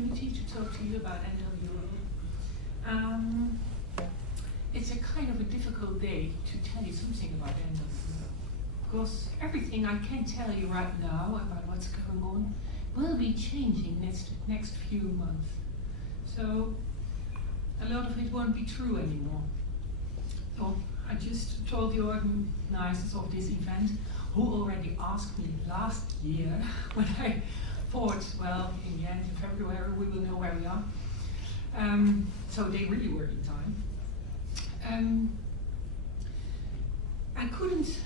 opportunity to talk to you about NWO. It's a kind of a difficult day to tell you something about NWO, because everything I can tell you right now about what's going on will be changing next few months. So a lot of it won't be true anymore. So I just told the organizers of this event, who already asked me last year when I thought, well, in the end of February we will know where we are. So they really were in time. I couldn't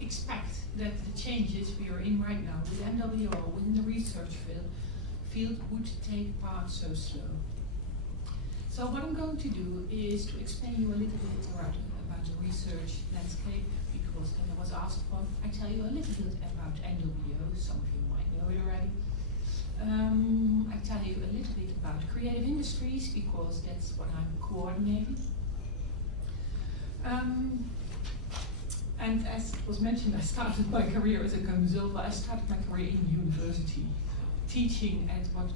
expect that the changes we are in right now with NWO, within the research field would take part so slow. So what I'm going to do is to explain you a little bit about the research landscape, because as I was asked for, I tell you a little bit about NWO, some of you might know it already. I tell you a little bit about creative industries, because that's what I'm coordinating. And as was mentioned, I started my career as a consultant. I started my career in university, teaching at what,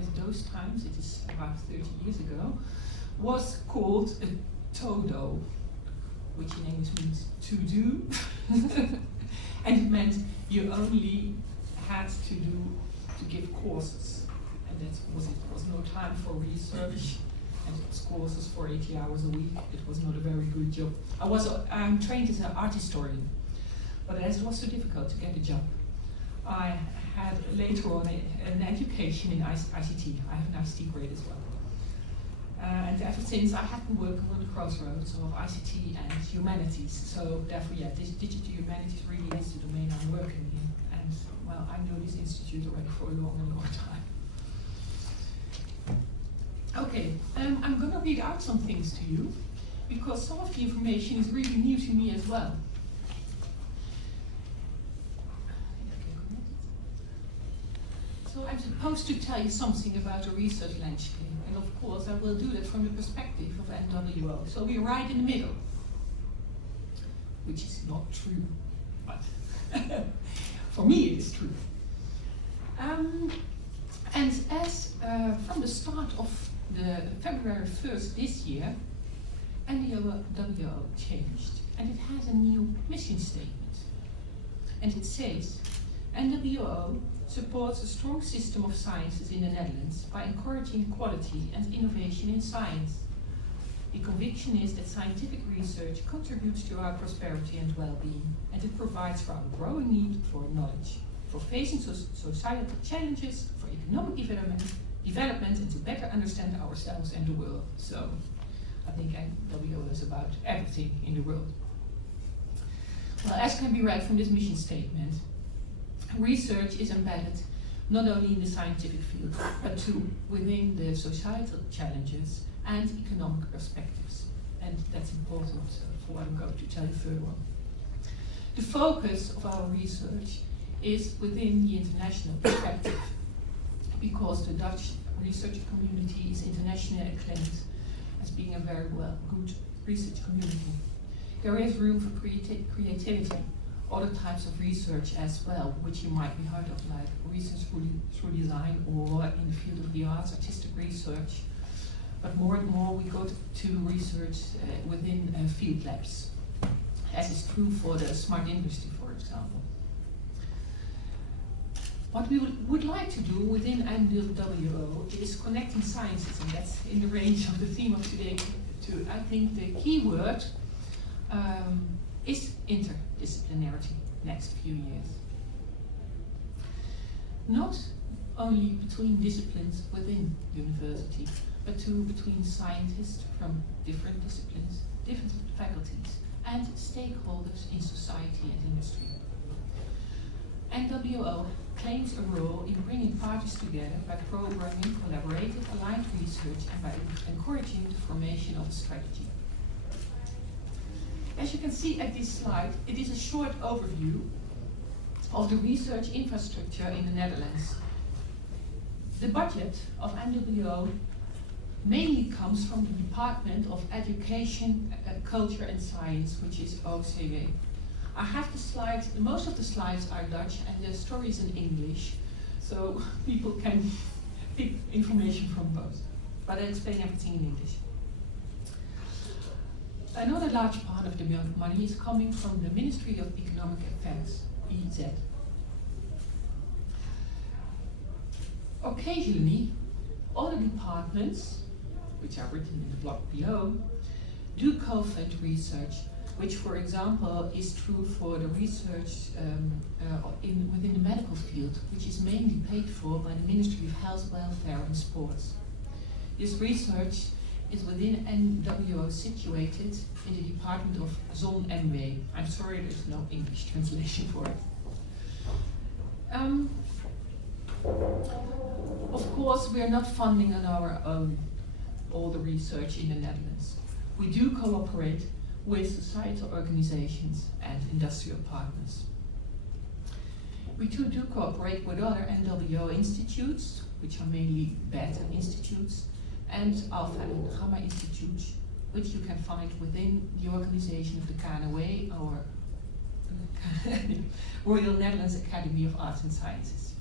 at those times, it is about 30 years ago, was called a todo, which in English means to do. And it meant you only had to give courses, and that was it. There was no time for research, and it was courses for 80 hours a week. It was not a very good job. I was trained as an art historian, but as it was so difficult to get a job, I had later on an education in ICT. I have an ICT grade as well. And ever since I have been working on the crossroads of ICT and humanities. So therefore, yeah, this digital humanities really is the domain I'm working in. And well, I know this institute already for a long time. Okay, I'm going to read out some things to you, because some of the information is really new to me as well. So I'm supposed to tell you something about the research landscape, and of course I will do that from the perspective of NWO. So we're right in the middle, which is not true, but for me it is true. And as from the start of the February 1st this year, NWO changed, and it has a new mission statement. And it says, NWO supports a strong system of sciences in the Netherlands by encouraging quality and innovation in science. The conviction is that scientific research contributes to our prosperity and well-being, and it provides for our growing need for knowledge, for facing societal challenges, for economic development, and to better understand ourselves and the world. So I think NWO is about everything in the world. Well, as can be read from this mission statement, research is embedded not only in the scientific field, but too within the societal challenges and economic perspectives. And that's important for what I'm going to tell you further on. The focus of our research is within the international perspective, because the Dutch research community is internationally acclaimed as being a very good research community. There is room for creativity, other types of research as well, which you might be heard of, like research through design, or in the field of the arts, artistic research. But more and more we go to research within field labs, as is true for the smart industry, for example. What we would like to do within NWO is connecting sciences, and that's in the range of the theme of today. I think the key word is interdisciplinarity next few years. Not only between disciplines within university, but too between scientists from different disciplines, different faculties, and stakeholders in society and industry. NWO claims a role in bringing parties together by programming collaborative aligned research and by encouraging the formation of a strategy. As you can see at this slide, it is a short overview of the research infrastructure in the Netherlands. The budget of NWO mainly comes from the Department of Education, Culture and Science, which is OCW. I have the slides, most of the slides are Dutch and the story is in English, so people can information from both. But I'll explain everything in English. Another large part of the money is coming from the Ministry of Economic Affairs, EZ. Occasionally, other departments, which are written in the block below, do co-fund research, which, for example, is true for the research within the medical field, which is mainly paid for by the Ministry of Health, Welfare and Sports. This research is within NWO situated in the Department of Zon MW. I'm sorry, there's no English translation for it. Of course, we are not funding on our own all the research in the Netherlands. We do cooperate with societal organizations and industrial partners. We too do cooperate with other NWO institutes, which are mainly beta institutes, and Alpha and Gamma institutes, which you can find within the organization of the KNOA, our Royal Netherlands Academy of Arts and Sciences.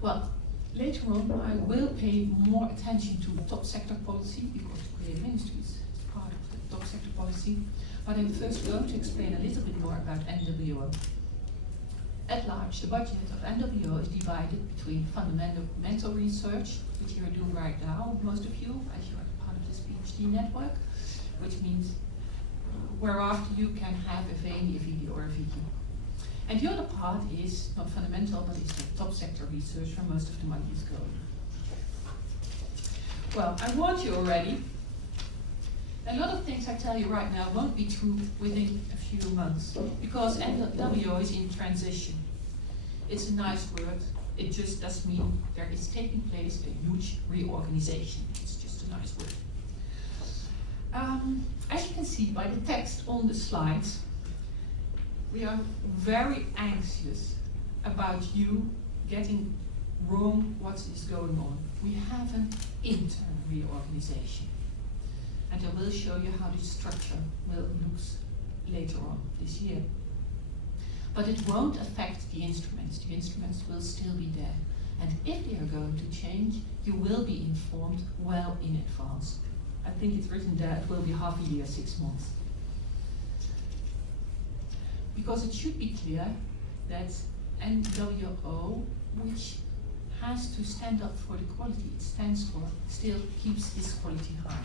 Well, later on I will pay more attention to top sector policy, because Creative Ministries is part of the top sector policy, but I'm first going to explain a little bit more about NWO. At large, the budget of NWO is divided between fundamental research, which you are doing right now, most of you, as you are part of this PhD network, which means whereafter you can have a VE, a VD or a VD. And the other part is not fundamental, but it's the top sector research where most of the money is going. Well, I warned you already. A lot of things I tell you right now won't be true within a few months, because NWO is in transition. It's a nice word. It just does mean there is taking place a huge reorganization. It's just a nice word. As you can see by the text on the slides, we are very anxious about you getting wrong what is going on. We have an internal reorganization. And I will show you how this structure will look later on this year. But it won't affect the instruments. The instruments will still be there. And if they are going to change, you will be informed well in advance. I think it's written there it will be half a year, 6 months. Because it should be clear that NWO, which has to stand up for the quality it stands for, still keeps this quality high.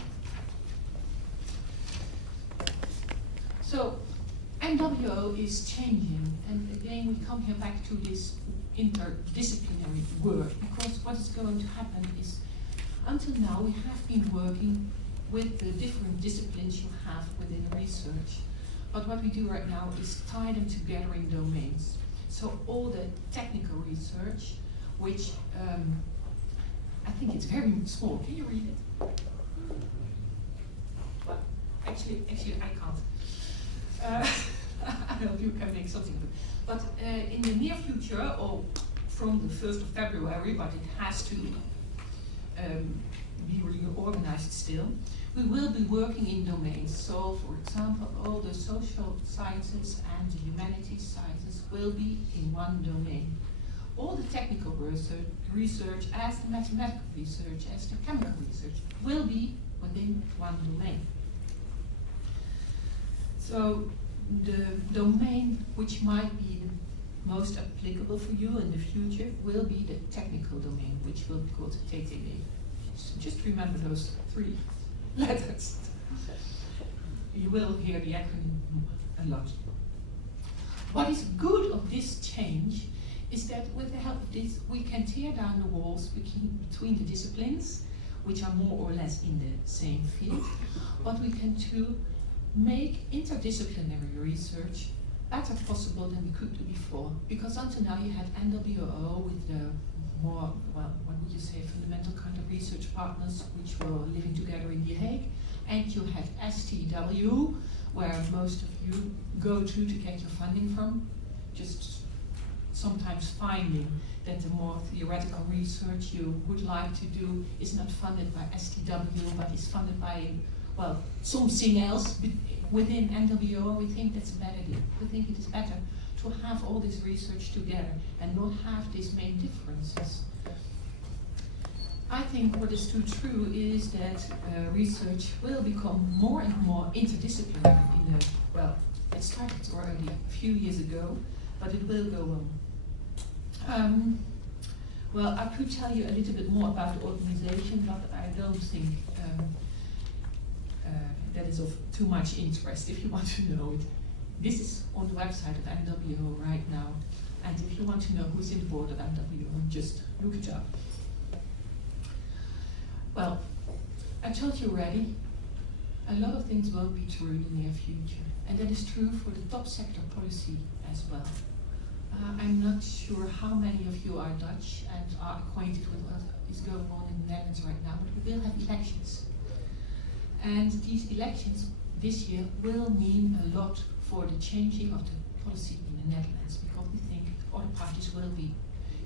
So NWO is changing, and again we come here back to this interdisciplinary word, because what is going to happen is, until now we have been working with the different disciplines you have within research. But what we do right now is tie them together in domains. So all the technical research, which I think it's very small. Can you read it? Well, actually I can't. I hope you can make something of it. But in the near future, or from the 1st of February, but it has to be reorganized still, we will be working in domains. So, for example, all the social sciences and the humanities sciences will be in one domain. All the technical research, as the mathematical research, as the chemical research, will be within one domain. So, the domain which might be the most applicable for you in the future will be the technical domain, which will be called TTE. Just remember those 3 letters. You will hear the acronym a lot. What is good of this change is that with the help of this, we can tear down the walls between the disciplines, which are more or less in the same field, but we can too make interdisciplinary research better possible than we could do before. Because until now you had NWO with the more, well, what would you say, fundamental kind of research partners which were living together in The Hague, and you had STW, where most of you go to get your funding from, just sometimes finding that the more theoretical research you would like to do is not funded by STW, but is funded by, well, something else within NWO. We think that's a bad idea. We think it is better to have all this research together and not have these main differences. I think what is too true is that research will become more and more interdisciplinary well, it started already a few years ago, but it will go on. Well, I could tell you a little bit more about the organization, but I don't think that is of too much interest. If you want to know it, this is on the website of NWO right now. And if you want to know who's in the board of NWO, just look it up. Well, I told you already, a lot of things won't be true in the near future. And that is true for the top sector policy as well. I'm not sure how many of you are Dutch and are acquainted with what is going on in the Netherlands right now, but we will have elections. And these elections this year will mean a lot for the changing of the policy in the Netherlands, because we think other parties will be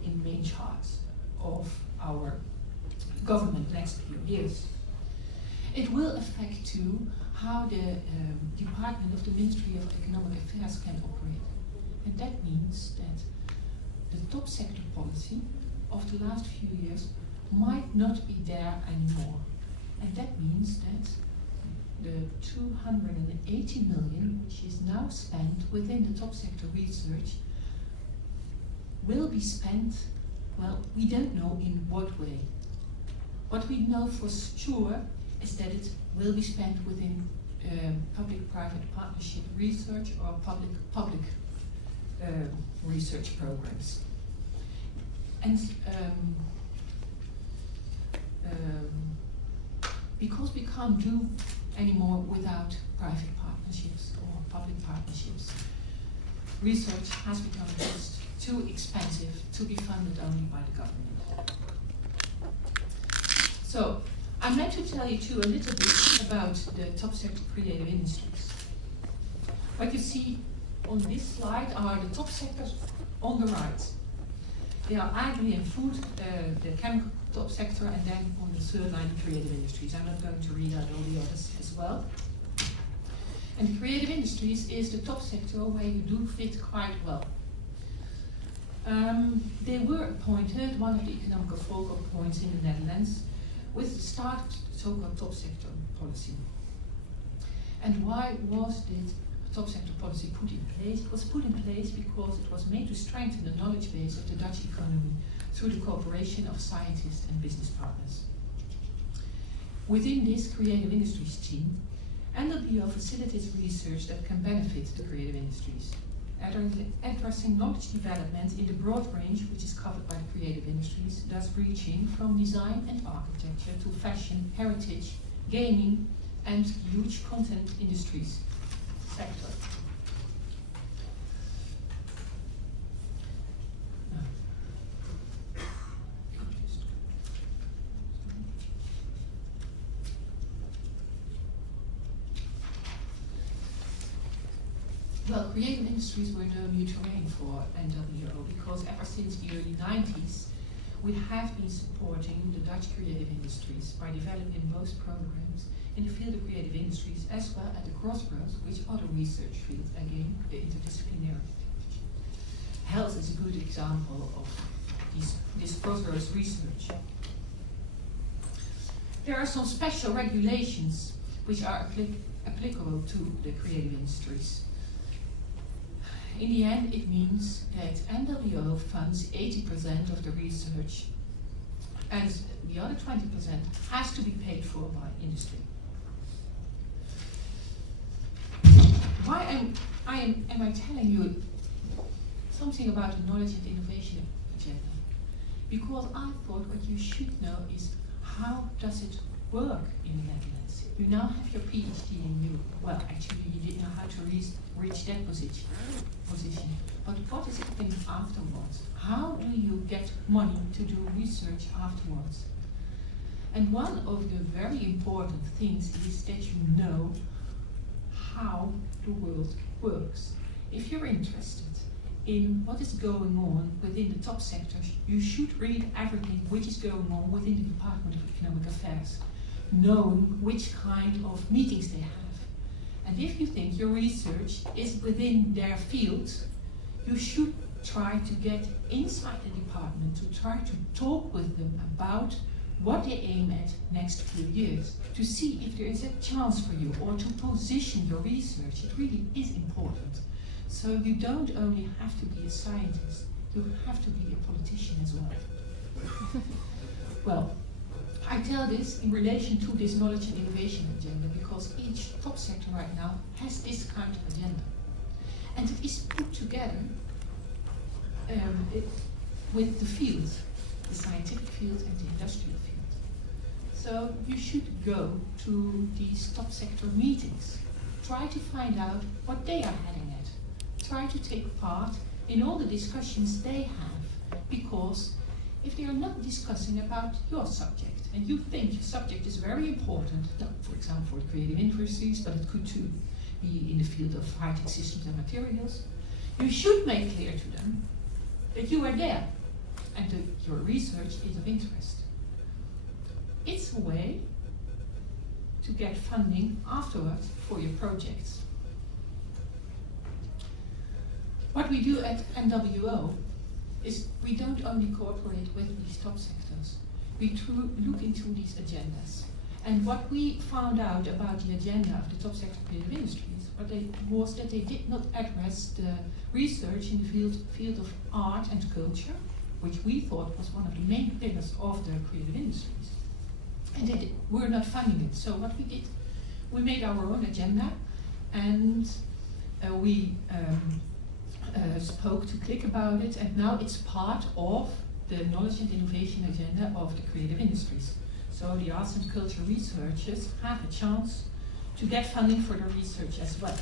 in main charge of our government next few years. It will affect too how the department of the Ministry of Economic Affairs can operate. And that means that the top sector policy of the last few years might not be there anymore. And that means that the 280 million, which is now spent within the top sector research, will be spent, well, we don't know in what way. What we know for sure is that it will be spent within public-private partnership research or public research programs. And because we can't do anymore without private partnerships or public partnerships, research has become just too expensive to be funded only by the government. So I'm meant to tell you too a little bit about the top sector creative industries. What you see on this slide are the top sectors on the right. They are agri and food, the chemical top sector, and then on the third line, the creative industries. I'm not going to read out all the others as well. And the creative industries is the top sector where you do fit quite well. They were appointed one of the economic focal points in the Netherlands with the start of the so-called top sector policy. And why was this top sector policy put in place? It was put in place because it was made to strengthen the knowledge base of the Dutch economy through the cooperation of scientists and business partners. Within this creative industries team, NWO facilitates research that can benefit the creative industries, addressing knowledge development in the broad range which is covered by the creative industries, thus reaching from design and architecture to fashion, heritage, gaming, and huge content industries sector. Well, creative industries were no new terrain for NWO because ever since the early 90s, we have been supporting the Dutch creative industries by developing both programs in the field of creative industries as well at the crossroads with other research fields, again, the interdisciplinary. Health is a good example of this crossroads research. There are some special regulations which are applicable to the creative industries. In the end, it means that NWO funds 80% of the research, and the other 20% has to be paid for by industry. Why am I telling you something about the knowledge and innovation agenda? Because I thought what you should know is how does it work in the Netherlands? You now have your PhD and you, well, actually you didn't know how to reach that position. But what is happening afterwards? How do you get money to do research afterwards? And one of the very important things is that you know how the world works. If you're interested in what is going on within the top sectors, you should read everything which is going on within the Department of Economic Affairs, knowing which kind of meetings they have. And if you think your research is within their field, you should try to get inside the department to try to talk with them about what they aim at next few years, to see if there is a chance for you, or to position your research. It really is important. So you don't only have to be a scientist, you have to be a politician as well. Well, I tell this in relation to this knowledge and innovation agenda, because each top sector right now has this kind of agenda. And it is put together with the field, the scientific field and the industrial field. So you should go to these top sector meetings. Try to find out what they are heading at. Try to take part in all the discussions they have, because if they are not discussing about your subject, and you think your subject is very important, for example for the creative industries, but it could too be in the field of high-tech systems and materials, you should make clear to them that you are there and that your research is of interest. It's a way to get funding afterwards for your projects. What we do at NWO is we don't only cooperate with these top sectors, we look into these agendas. And what we found out about the agenda of the top sector creative industries was that they did not address the research in the field of art and culture, which we thought was one of the main pillars of the creative industries. And they were not funding it. So what we did, we made our own agenda, and we spoke to Click about it, and now it's part of the knowledge and innovation agenda of the creative industries. So the arts and culture researchers have a chance to get funding for their research as well.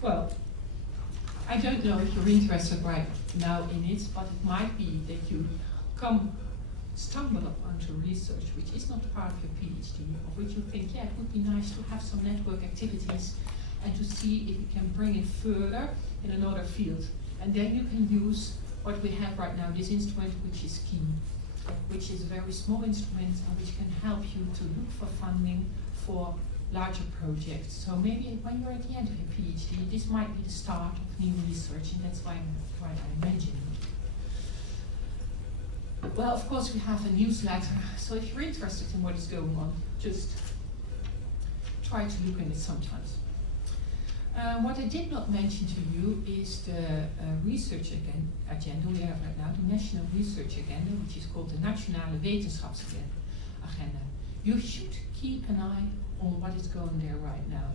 Well, I don't know if you're interested right now in it, but it might be that you stumble upon research which is not part of your PhD, of which you think, yeah, it would be nice to have some network activities and to see if you can bring it further in another field. And then you can use what we have right now, this instrument, which is key, which is a very small instrument and which can help you to look for funding for larger projects. So maybe when you're at the end of your PhD, this might be the start of new research, and that's why I mentioned it. Well, of course, we have a newsletter, so if you're interested in what is going on, just try to look in it sometimes. What I did not mention to you is the research agenda we have right now, the National Research Agenda, which is called the Nationale Wetenschapsagenda. You should keep an eye on what is going there right now,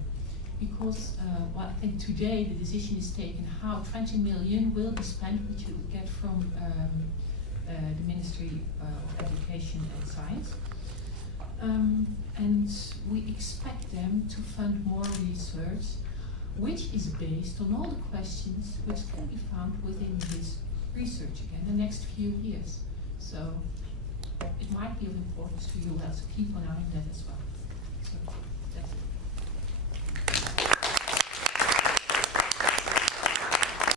because well, I think today the decision is taken how 20 million will be spent, which you get from the Ministry of Education and Science. And we expect them to fund more research, which is based on all the questions which can be found within this research again the next few years. So it might be of importance to you as keep an eye on that as well. So.